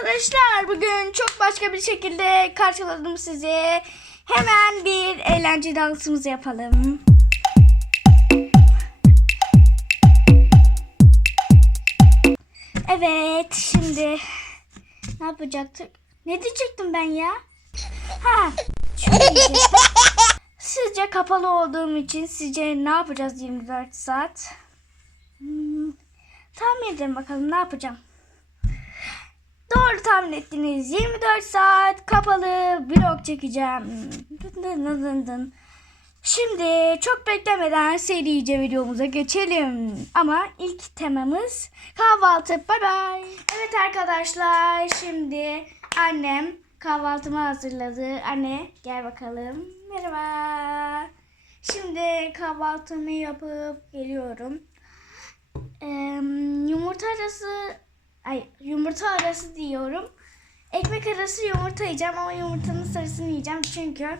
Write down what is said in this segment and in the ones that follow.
arkadaşlar. Bugün çok başka bir şekilde karşıladım sizi. Hemen bir eğlence dansımızı yapalım. Evet, şimdi ne yapacaktık? Ne diyecektim ben ya? Ha. Sizce kapalı olduğum için sizce ne yapacağız 24 saat? Hmm, tahmin edin bakalım ne yapacağım. Doğru tahmin ettiniz. 24 saat kapalı vlog çekeceğim. Şimdi çok beklemeden serice videomuza geçelim. Ama ilk temamız kahvaltı. Bay bay. Evet arkadaşlar şimdi annem kahvaltımı hazırladı. Anne gel bakalım. Merhaba. Şimdi kahvaltımı yapıp geliyorum. Ee, yumurta arası ay yumurta arası diyorum. Ekmek arası yumurta yiyeceğim ama yumurtanın sarısını yiyeceğim çünkü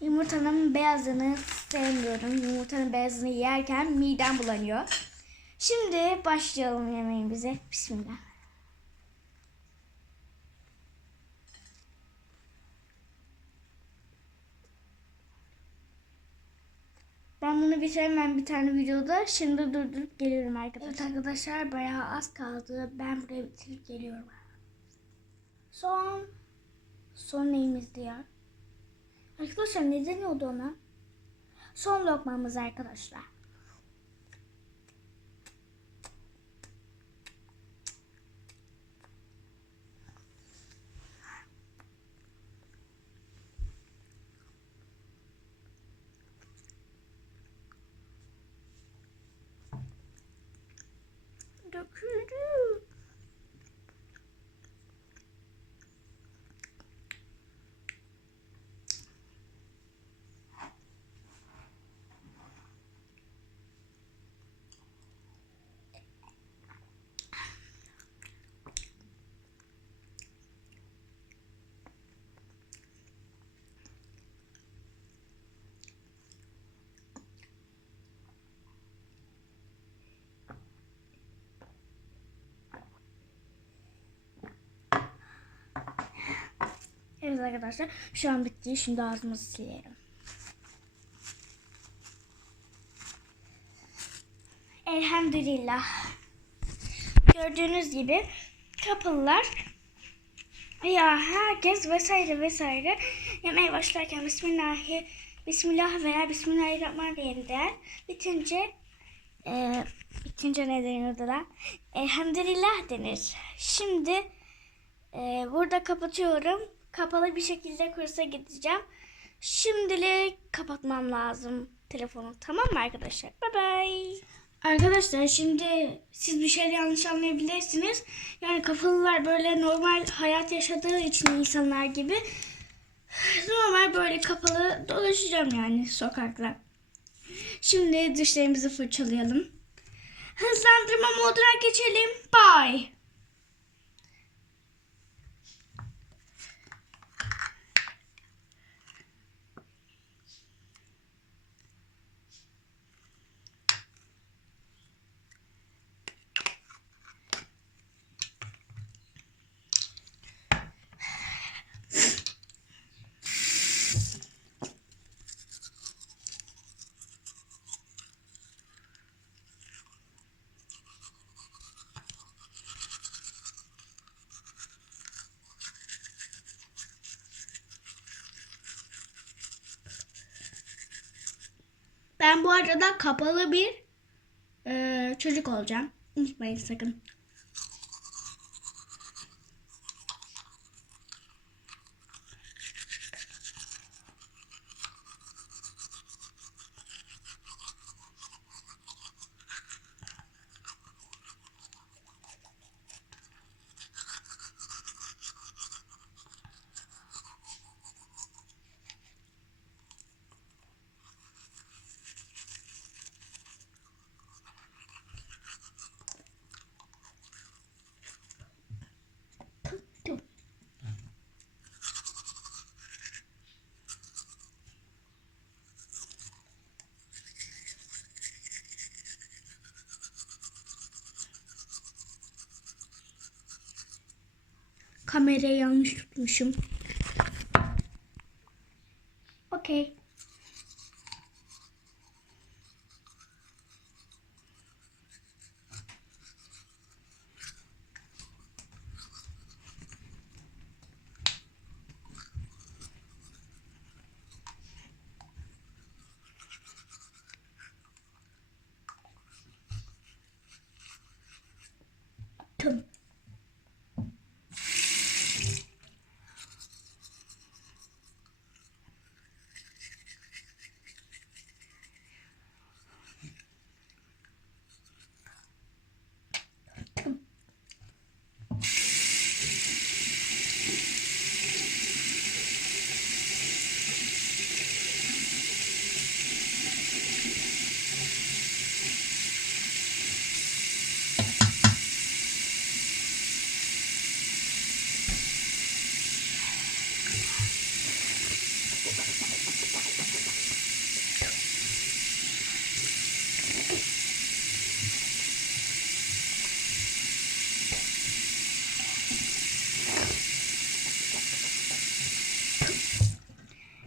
yumurtanın beyazını sevmiyorum. Yumurtanın beyazını yerken midem bulanıyor. Şimdi başlayalım yemeğimize. Bismillah. Ben bunu bitiremem bir tane videoda. Şimdi durdurup geliyorum arkadaşlar. Evet arkadaşlar bayağı az kaldı. Ben buraya bitirip geliyorum. Son son neyimizdi ya? Arkadaşlar ne deniyordu ona? Son lokmamız arkadaşlar. küçük. Evet arkadaşlar şu an bitti. Şimdi ağzımızı silerim. Elhamdülillah. Gördüğünüz gibi kapılar ya herkes vesaire vesaire yemeğe başlarken Bismillahi Bismillah veya Bismillahirrahmanirrahim der. Bitince e, bitince ne deniyordu da? Elhamdülillah denir. Şimdi ee, burada kapatıyorum. Kapalı bir şekilde kursa gideceğim. Şimdilik kapatmam lazım telefonu. Tamam mı arkadaşlar? Bye bye. Arkadaşlar şimdi siz bir şey yanlış anlayabilirsiniz. Yani kafalılar böyle normal hayat yaşadığı için insanlar gibi normal böyle kapalı dolaşacağım yani sokakta. Şimdi dişlerimizi fırçalayalım. Hızlandırma moduna geçelim. Bye. Ben bu arada kapalı bir e, çocuk olacağım. Unutmayın sakın. Kamerayı yanlış tutmuşum. Okey. Tüm.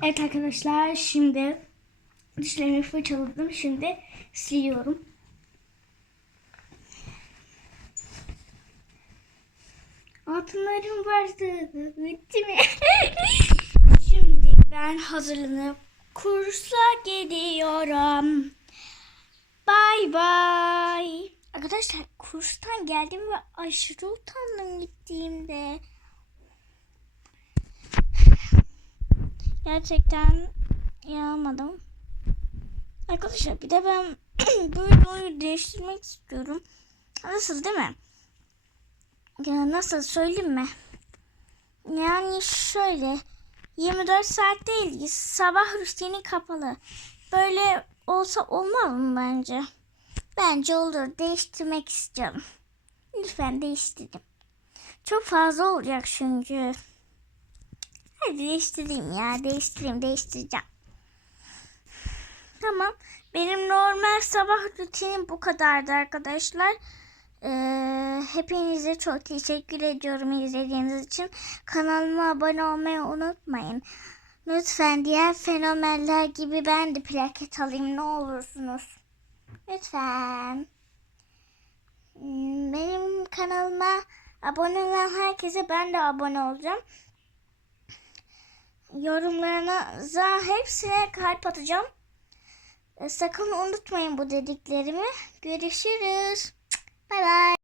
Evet arkadaşlar şimdi dişlerimi fırçaladım. Şimdi siliyorum. Altınlarım vardı. Bitti mi? şimdi ben hazırlanıp kursa gidiyorum. Bay bay. Arkadaşlar kurstan geldim ve aşırı utandım gittiğimde. Gerçekten yapamadım. Arkadaşlar bir de ben bu videoyu değiştirmek istiyorum. Nasıl değil mi? Ya nasıl söyleyeyim mi? Yani şöyle 24 saat değil sabah rutini kapalı. Böyle olsa olmaz mı bence? Bence olur. Değiştirmek istiyorum. Lütfen değiştirin. Çok fazla olacak çünkü. Değiştireyim ya. Değiştireyim, değiştireceğim. Tamam. Benim normal sabah rutinim bu kadardı arkadaşlar. Ee, hepinize çok teşekkür ediyorum izlediğiniz için. Kanalıma abone olmayı unutmayın. Lütfen diğer fenomenler gibi ben de plaket alayım ne olursunuz. Lütfen. Hmm, Benim kanalıma abone olan herkese ben de abone olacağım yorumlarınıza hepsine kalp atacağım. E, Sakın unutmayın bu dediklerimi. Görüşürüz. Bay bay.